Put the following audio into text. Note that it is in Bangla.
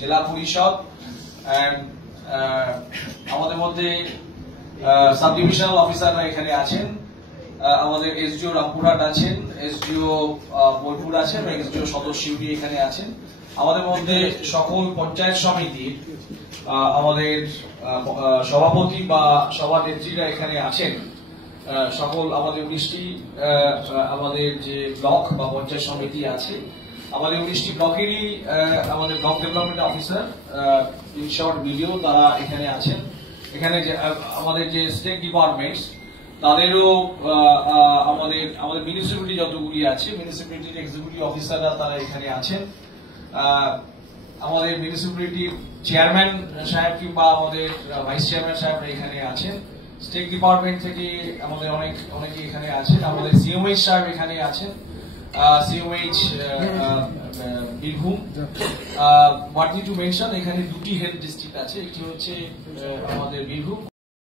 জেলা পরিষদ আমাদের মধ্যে সাব ডিভিশনাল অফিসাররা এখানে আছেন, আমাদের এসডিও রামপুরহাট আছেন, এসডিও বোলপুর আছেন, এসডিও সদর শিউরি এখানে আছেন। আমাদের মধ্যে সকল পঞ্চায়েত সমিতির আমাদের সভাপতি বা সভানেত্রীরা এখানে আছেন। সকল আমাদের 19টি আমাদের যে ব্লক বা পঞ্চায়েত সমিতি আছে, আমাদের 19টি ব্লকেরই আমাদের block development officer in short video তারা এখানে আছেন। এখানে যে আমাদের যে স্টেট ডিপার্টমেন্টস তাদেরও আমাদের মিউনিসিপ্যালিটি যতগুলি আছে মিউনিসিপ্যালিটির এক্সিকিউটিভ অফিসাররা তারা এখানে আছেন। আমাদের মিউনিসিপ্যালিটির চেয়ারম্যান সাহেব কিংবা আমাদের ভাইস চেয়ারম্যান সাহেবরা এখানে আছেন। স্টেট ডিপার্টমেন্ট থেকে আমাদের অনেকে এখানে আছেন। আমাদের সিএমএইচ সাহেব এখানে আছেন, CMH Birbhum. Worthy two mention, এখানে দুটি হেলথ ডিস্ট্রিক্ট আছে, একটি হচ্ছে আমাদের বীরভূম।